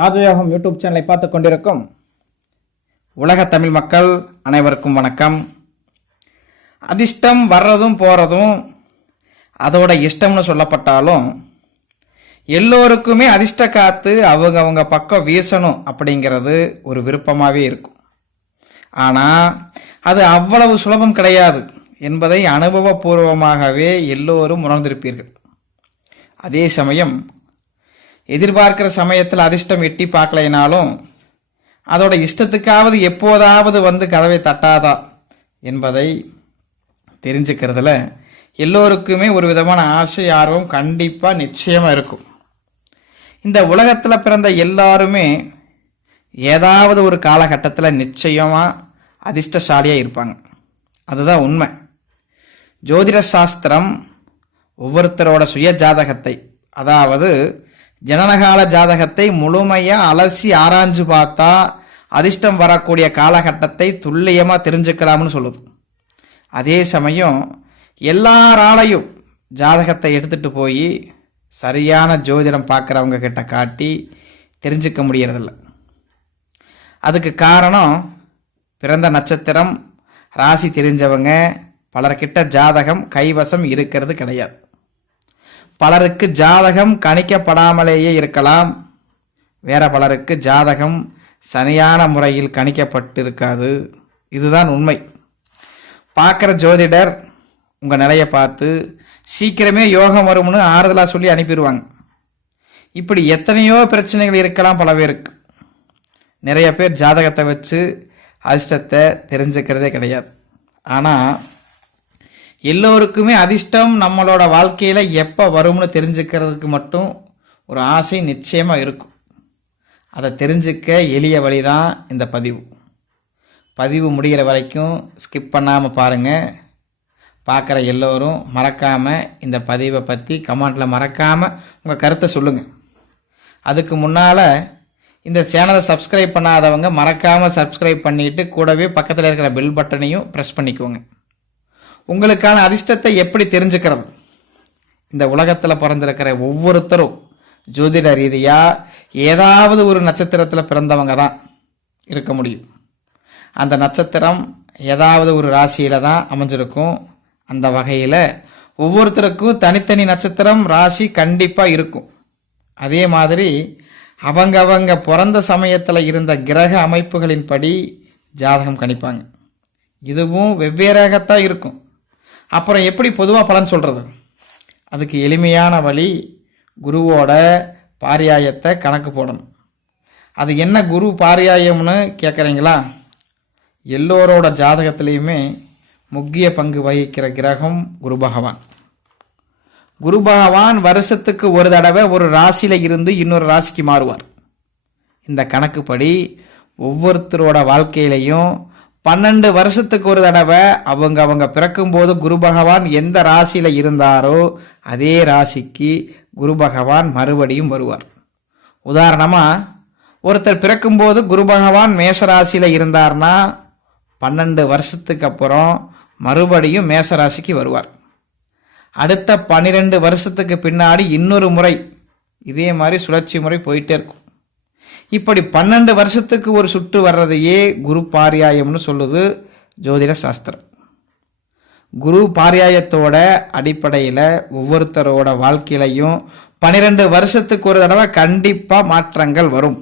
ராஜயோகம் யூடியூப் சேனலை பார்த்து கொண்டிருக்கும் உலக தமிழ் மக்கள் அனைவருக்கும் வணக்கம். அதிர்ஷ்டம் வர்றதும் போகிறதும் அதோட இஷ்டம்னு சொல்லப்பட்டாலும் எல்லோருக்குமே அதிர்ஷ்ட காற்று அவங்க அவங்க பக்கம் வீசணும் அப்படிங்கிறது ஒரு விருப்பமாகவே இருக்கும். ஆனால் அது அவ்வளவு சுலபம் கிடையாது என்பதை அனுபவபூர்வமாகவே எல்லோரும் உணர்ந்திருப்பீர்கள். அதே சமயம் எதிர்பார்க்கிற சமயத்தில் அதிர்ஷ்டம் எட்டி பார்க்கலைனாலும் அதோட இஷ்டத்துக்காவது எப்போதாவது வந்து கதவை தட்டாதா என்பதை தெரிஞ்சுக்கிறதுல எல்லோருக்குமே ஒரு விதமான ஆசை ஆர்வம் கண்டிப்பாக நிச்சயமாக இருக்கும். இந்த உலகத்தில் பிறந்த எல்லாருமே ஏதாவது ஒரு காலகட்டத்தில் நிச்சயமாக அதிர்ஷ்டசாலியாக இருப்பாங்க. அதுதான் உண்மை. ஜோதிட சாஸ்திரம் ஒவ்வொருத்தரோட சுய ஜாதகத்தை அதாவது ஜனனகால ஜாதகத்தை முழுமையாக அலசி ஆராய்ஞ்சு பார்த்தா அதிர்ஷ்டம் வரக்கூடிய காலகட்டத்தை துல்லியமாக தெரிஞ்சுக்கலாம்னு சொல்லுது. அதே சமயம் எல்லாராலையும் ஜாதகத்தை எடுத்துகிட்டு போய் சரியான ஜோதிடம் பார்க்குறவங்க கிட்ட காட்டி தெரிஞ்சுக்க முடியறதில்ல. அதுக்கு காரணம் பிறந்த நட்சத்திரம் ராசி தெரிஞ்சவங்க பலர்கிட்ட ஜாதகம் கைவசம் இருக்கிறது கிடையாது. பலருக்கு ஜாதகம் கணிக்கப்படாமலேயே இருக்கலாம். வேற பலருக்கு ஜாதகம் சரியான முறையில் கணிக்கப்பட்டிருக்காது. இதுதான் உண்மை. பார்க்குற ஜோதிடர் உங்கள் நிலையை பார்த்து சீக்கிரமே யோகம் வரும்னு ஆறுதலாக சொல்லி அனுப்பிடுவாங்க. இப்படி எத்தனையோ பிரச்சனைகள் இருக்கலாம் பல பேருக்கு. நிறைய பேர் ஜாதகத்தை வச்சு அதிர்ஷ்டத்தை தெரிஞ்சுக்கிறதே கிடையாது. ஆனால் எல்லோருக்குமே அதிர்ஷ்டம் நம்மளோட வாழ்க்கையில் எப்போ வரும்னு தெரிஞ்சுக்கிறதுக்கு மட்டும் ஒரு ஆசை நிச்சயமாக இருக்கும். அதை தெரிஞ்சுக்க எளிய வழி தான் இந்த பதிவு. பதிவு முடிகிற வரைக்கும் ஸ்கிப் பண்ணாமல் பாருங்கள் பார்க்குற எல்லோரும் மறக்காமல் இந்த பதிவை பற்றி கமெண்டில் மறக்காமல் உங்கள் கருத்தை சொல்லுங்கள் அதுக்கு முன்னால் இந்த சேனலை சப்ஸ்கிரைப் பண்ணாதவங்க மறக்காமல் சப்ஸ்கிரைப் பண்ணிவிட்டு கூடவே பக்கத்தில் இருக்கிற பெல் பட்டனையும் ப்ரெஸ் பண்ணிக்கோங்க. உங்களுக்கான அதிர்ஷ்டத்தை எப்படி தெரிஞ்சுக்கிறது இந்த உலகத்தில் பிறந்திருக்கிற ஒவ்வொருத்தரும் ஜோதிட ரீதியாக ஏதாவது ஒரு நட்சத்திரத்தில் பிறந்தவங்க தான் இருக்க முடியும். அந்த நட்சத்திரம் ஏதாவது ஒரு ராசியில் தான் அமைஞ்சிருக்கும். அந்த வகையில் ஒவ்வொருத்தருக்கும் தனித்தனி நட்சத்திரம் ராசி கண்டிப்பாக இருக்கும். அதே மாதிரி அவங்க அவங்க பிறந்த சமயத்தில் இருந்த கிரக அமைப்புகளின்படி ஜாதகம் கணிப்பாங்க. இதுவும் வெவ்வேறாகத்தான் இருக்கும். அப்புறம் எப்படி பொதுவாக பலன் சொல்கிறது அதுக்கு எளிமையான வழி குருவோட பாரியாயத்தை கணக்கு போடணும். அது என்ன குரு பாரியாயம்னு கேட்குறீங்களா எல்லோரோட ஜாதகத்திலையுமே முக்கிய பங்கு வகிக்கிற கிரகம் குரு பகவான். குரு பகவான் வருஷத்துக்கு ஒரு தடவை ஒரு ராசியில் இருந்து இன்னொரு ராசிக்கு மாறுவார். இந்த கணக்குப்படி ஒவ்வொருத்தரோட வாழ்க்கையிலையும் பன்னெண்டு வருஷத்துக்கு ஒரு தடவை அவங்க அவங்க பிறக்கும்போது குரு பகவான் எந்த ராசியில் இருந்தாரோ அதே ராசிக்கு குரு பகவான் மறுபடியும் வருவார். உதாரணமாக ஒருத்தர் பிறக்கும்போது குரு பகவான் மேஷ ராசியில இருந்தார்னா பன்னெண்டு வருஷத்துக்கு அப்புறம் மறுபடியும் மேச ராசிக்கு வருவார். அடுத்த பன்னிரெண்டு வருஷத்துக்கு பின்னாடி இன்னொரு முறை இதே மாதிரி சுழற்சி முறை போயிட்டே இருக்கும். இப்படி பன்னெண்டு வருஷத்துக்கு ஒரு சுற்று வர்றதையே குரு பாரியாயம்னு சொல்லுது ஜோதிட சாஸ்திரம். குரு பாரியாயத்தோட அடிப்படையில் ஒவ்வொருத்தரோட வாழ்க்கையிலையும் பன்னிரெண்டு வருஷத்துக்கு ஒரு தடவை கண்டிப்பாக மாற்றங்கள் வரும்.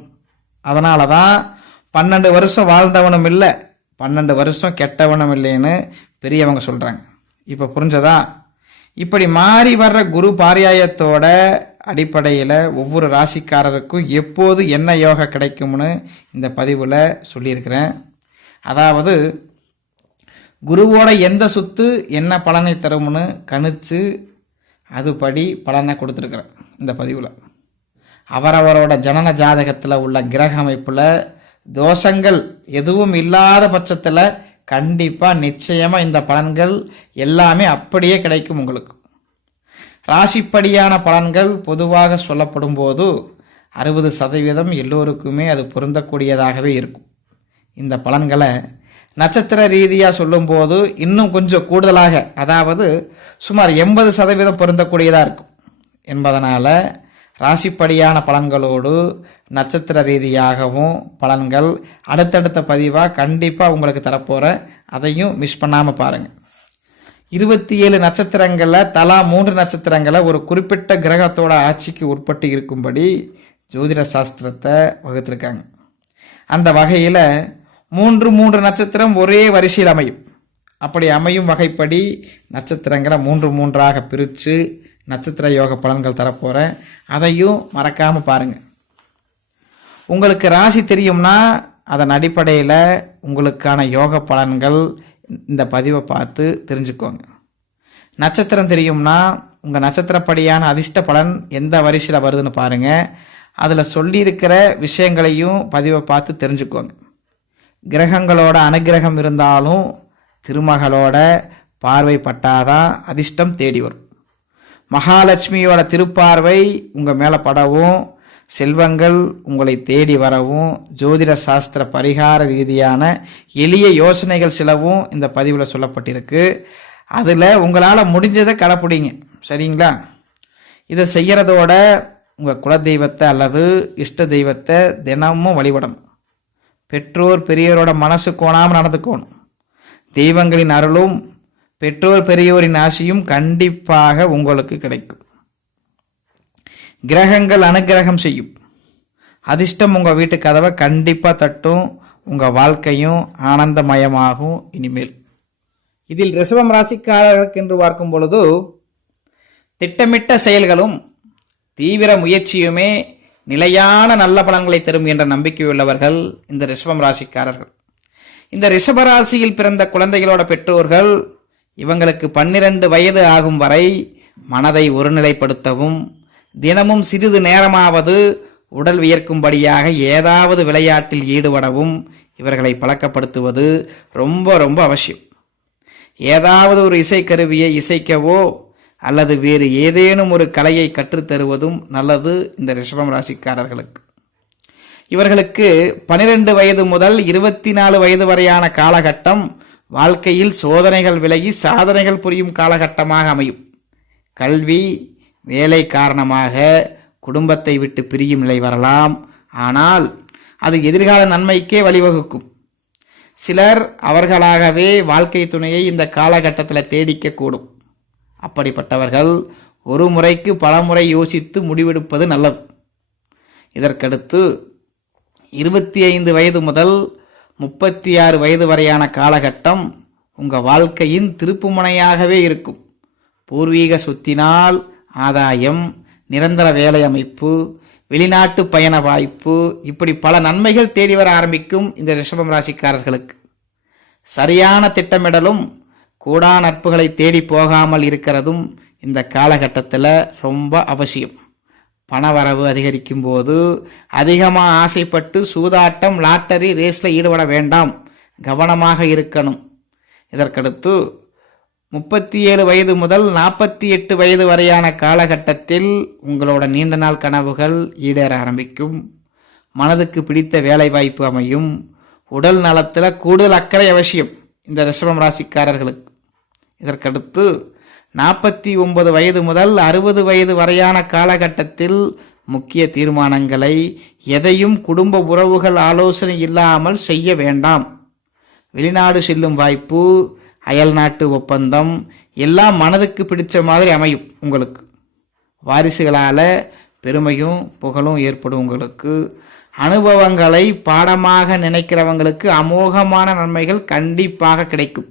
அதனால தான் பன்னெண்டு வருஷம் வாழ்ந்தவனும் இல்லை பன்னெண்டு வருஷம் கெட்டவனும் இல்லைன்னு பெரியவங்க சொல்கிறாங்க இப்போ புரிஞ்சதா? இப்படி மாறி வர்ற குரு பாரியாயத்தோட அடிப்படையில் ஒவ்வொரு ராசிக்காரருக்கும் எப்போது என்ன யோகா கிடைக்கும்னு இந்த பதிவில் சொல்லியிருக்கிறேன். அதாவது குருவோட எந்த சுத்து என்ன பலனை தரும்னு கணிச்சு அதுபடி பலனை கொடுத்துருக்குறேன் இந்த பதிவில். அவரவரோட ஜனன ஜாதகத்தில் உள்ள கிரக அமைப்பில் தோஷங்கள் எதுவும் இல்லாத பட்சத்தில் கண்டிப்பாக நிச்சயமாக இந்த பலன்கள் எல்லாமே அப்படியே கிடைக்கும் உங்களுக்கு. ராசிப்படியான பலன்கள் பொதுவாக சொல்லப்படும் போது அறுபது சதவீதம் எல்லோருக்குமே அது பொருந்தக்கூடியதாகவே இருக்கும். இந்த பலன்களை நட்சத்திர ரீதியாக சொல்லும்போது இன்னும் கொஞ்சம் கூடுதலாக அதாவது சுமார் எண்பது சதவீதம் பொருந்தக்கூடியதாக இருக்கும். என்பதனால் ராசிப்படியான பலன்களோடு நட்சத்திர ரீதியாகவும் பலன்கள் அடுத்தடுத்த பதிவாக கண்டிப்பாக உங்களுக்கு தரப்போகிறேன் அதையும் மிஸ் பண்ணாமல் பாருங்கள் இருபத்தி ஏழு நட்சத்திரங்களில் தலா மூன்று நட்சத்திரங்களை ஒரு குறிப்பிட்ட கிரகத்தோட ஆட்சிக்கு உட்பட்டு இருக்கும்படி ஜோதிட சாஸ்திரத்தை வகுத்திருக்காங்க. அந்த வகையில் மூன்று மூன்று நட்சத்திரம் ஒரே வரிசையில் அமையும். அப்படி அமையும் வகைப்படி நட்சத்திரங்களை மூன்று மூன்றாக பிரித்து நட்சத்திர யோக பலன்கள் தரப்போகிறேன் அதையும் மறக்காமல் பாருங்கள் உங்களுக்கு ராசி தெரியும்னா அதன் அடிப்படையில் உங்களுக்கான யோக பலன்கள் இந்த பதிவை பார்த்து தெரிஞ்சுக்கோங்க. நட்சத்திரம் தெரியும்னா உங்கள் நட்சத்திரப்படியான அதிர்ஷ்ட பலன் எந்த வரிசையில் வருதுன்னு பாருங்கள் அதில் சொல்லியிருக்கிற விஷயங்களையும் பதிவை பார்த்து தெரிஞ்சுக்கோங்க. கிரகங்களோட அனுகிரகம் இருந்தாலும் திருமகளோட பார்வைப்பட்டாதான் அதிர்ஷ்டம் தேடி வரும். மகாலட்சுமியோட திருப்பார்வை உங்கள் மேலே படவும் செல்வங்கள் உங்களை தேடி வரவும் ஜோதிட சாஸ்திர பரிகார ரீதியான எளிய யோசனைகள் சிலவும் இந்த பதிவில் சொல்லப்பட்டிருக்கு. அதில் உங்களால் முடிஞ்சதை கடைப்பிடிங்க. சரிங்களா? இதை செய்கிறதோட உங்கள் குலதெய்வத்தை அல்லது இஷ்ட தெய்வத்தை தினமும் வழிபடணும். பெற்றோர் பெரியோரோட மனசு கோணாமல் நடந்துக்கணும். தெய்வங்களின் அருளும் பெற்றோர் பெரியோரின் ஆசையும் கண்டிப்பாக உங்களுக்கு கிடைக்கும். கிரகங்கள் அனுகிரகம் செய்யும். அதிர்ஷ்டம் உங்கள் வீட்டு கதவை கண்டிப்பாக தட்டும். உங்கள் வாழ்க்கையும் ஆனந்தமயமாகும் இனிமேல். இதில் ரிசவம் ராசிக்காரர்களுக்கு என்று பார்க்கும் பொழுது திட்டமிட்ட செயல்களும் தீவிர முயற்சியுமே நிலையான நல்ல பலன்களை தரும் என்ற நம்பிக்கையுள்ளவர்கள் இந்த ரிஷபம் ராசிக்காரர்கள். இந்த ரிஷப ராசியில் பிறந்த குழந்தைகளோட பெற்றோர்கள் இவங்களுக்கு பன்னிரண்டு வயது ஆகும் வரை மனதை ஒருநிலைப்படுத்தவும் தினமும் சிறிது நேரமாவது உடல் வியர்க்கும்படியாக ஏதாவது விளையாட்டில் ஈடுபடவும் இவர்களை பழக்கப்படுத்துவது ரொம்ப ரொம்ப அவசியம். ஏதாவது ஒரு இசைக்கருவியை இசைக்கவோ அல்லது வேறு ஏதேனும் ஒரு கலையை கற்றுத்தருவதும் நல்லது இந்த ரிஷபம் ராசிக்காரர்களுக்கு. இவர்களுக்கு பனிரெண்டு வயது முதல் இருபத்தி நாலு வயது வரையான காலகட்டம் வாழ்க்கையில் சோதனைகள் விலகி சாதனைகள் புரியும் காலகட்டமாக அமையும். கல்வி வேலை காரணமாக குடும்பத்தை விட்டு பிரியும் நிலை வரலாம். ஆனால் அது எதிர்கால நன்மைக்கே வழிவகுக்கும். சிலர் அவர்களாகவே வாழ்க்கை துணையை இந்த காலகட்டத்தில் தேடிக்கக்கூடும். அப்படிப்பட்டவர்கள் ஒரு முறைக்கு பல முறை யோசித்து முடிவெடுப்பது நல்லது. இதற்கடுத்து இருபத்தி ஐந்து வயது முதல் முப்பத்தி ஆறு வயது வரையான காலகட்டம் உங்கள் வாழ்க்கையின் திருப்புமுனையாகவே இருக்கும். பூர்வீக சொத்தினால் ஆதாயம் நிரந்தர வேலை அமைப்பு வெளிநாட்டு பயண வாய்ப்பு இப்படி பல நன்மைகள் தேடி வர ஆரம்பிக்கும் இந்த ரிஷபம் ராசிக்காரர்களுக்கு. சரியான திட்டமிடலும் கூடா நட்புகளை தேடி போகாமல் இருக்கிறதும் இந்த காலகட்டத்தில் ரொம்ப அவசியம். பணவரவு அதிகரிக்கும் போது அதிகமாக ஆசைப்பட்டு சூதாட்டம் லாட்டரி ரேஸில் ஈடுபட வேண்டாம். கவனமாக இருக்கணும். இதற்கடுத்து முப்பத்தி ஏழு வயது முதல் நாற்பத்தி எட்டு வயது வரையான காலகட்டத்தில் உங்களோட நீண்ட நாள் கனவுகள் ஈடேற ஆரம்பிக்கும். மனதுக்கு பிடித்த வேலை வாய்ப்பு அமையும். உடல் நலத்தில் கூடுதல் அக்கறை அவசியம் இந்த ரிஷபம் ராசிக்காரர்களுக்கு. இதற்கடுத்து நாற்பத்தி ஒன்பது வயது முதல் அறுபது வயது வரையான காலகட்டத்தில் முக்கிய தீர்மானங்களை எதையும் குடும்ப உறவுகள் ஆலோசனை இல்லாமல் செய்ய வேண்டாம். வெளிநாடு செல்லும் வாய்ப்பு அயல் நாட்டு ஒப்பந்தம் எல்லாம் மனதுக்கு பிடிச்ச மாதிரி அமையும் உங்களுக்கு. வாரிசுகளால் பெருமையும் புகழும் ஏற்படும் உங்களுக்கு. அனுபவங்களை பாடமாக நினைக்கிறவங்களுக்கு அமோகமான நன்மைகள் கண்டிப்பாக கிடைக்கும்.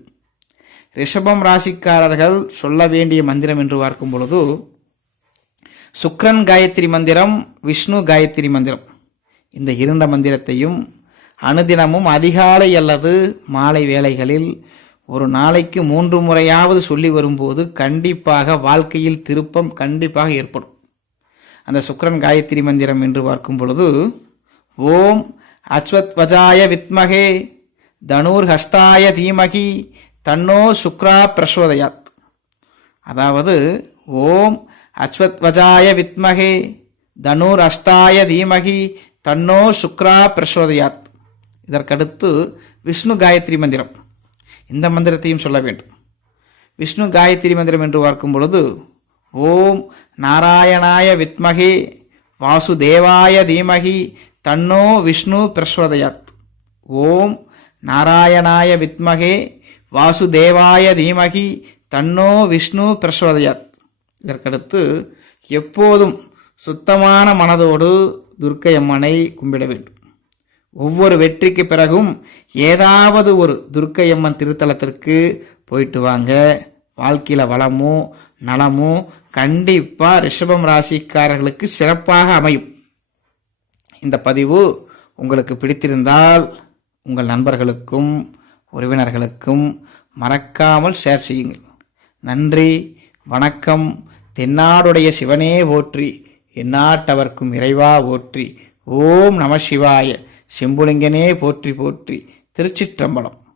ரிஷபம் ராசிக்காரர்கள் சொல்ல வேண்டிய மந்திரம் என்று பார்க்கும் பொழுது சுக்ரன் காயத்ரி மந்திரம் விஷ்ணு காயத்ரி மந்திரம். இந்த இரண்ட மந்திரத்தையும் அனுதினமும் அதிகாலை அல்லது மாலை வேளைகளில் ஒரு நாளைக்கு மூன்று முறையாவது சொல்லி வரும்போது கண்டிப்பாக வாழ்க்கையில் திருப்பம் கண்டிப்பாக ஏற்படும். அந்த சுக்ரன் காயத்ரி மந்திரம் என்று பார்க்கும் பொழுது ஓம் அஸ்வத்வஜாய வித்மகே தனுர் ஹஸ்தாய தீமகி தன்னோ சுக்ரா பிரசோதயாத். அதாவது ஓம் அஸ்வத்வஜாய வித்மகே தனுர் அஸ்தாய தீமகி தன்னோ சுக்ரா பிரசோதயாத். இதற்கடுத்து விஷ்ணு காயத்ரி மந்திரம். இந்த மந்திரத்தையும் சொல்ல வேண்டும். விஷ்ணு காயத்ரி மந்திரம் என்று பார்க்கும் பொழுது ஓம் நாராயணாய வித்மகே வாசுதேவாய தீமகி தன்னோ விஷ்ணு பிரஸ்வதயாத். ஓம் நாராயணாய வித்மகே வாசுதேவாய தீமகி தன்னோ விஷ்ணு பிரஸ்வதயாத். இதற்கடுத்து எப்போதும் சுத்தமான மனதோடு துர்க்கை அம்மனை கும்பிட வேண்டும். ஒவ்வொரு வெற்றிக்கு பிறகும் ஏதாவது ஒரு துர்க்கை அம்மன் திருத்தலத்திற்கு போயிட்டு வாங்க. வாழ்க்கையில் வளமும் நலமும் கண்டிப்பாக ரிஷபம் ராசிக்காரர்களுக்கு சிறப்பாக அமையும். இந்த பதிவு உங்களுக்கு பிடித்திருந்தால் உங்கள் நண்பர்களுக்கும் உறவினர்களுக்கும் மறக்காமல் ஷேர் செய்யுங்கள். நன்றி வணக்கம். தென்னாடுடைய சிவனே போற்றி எந்நாட்டவர்க்கும் இறைவா போற்றி. ஓம் நம சிவாய. சிம்புலிங்கனே போற்றி போற்றி. திருச்சிற்றம்பலம்.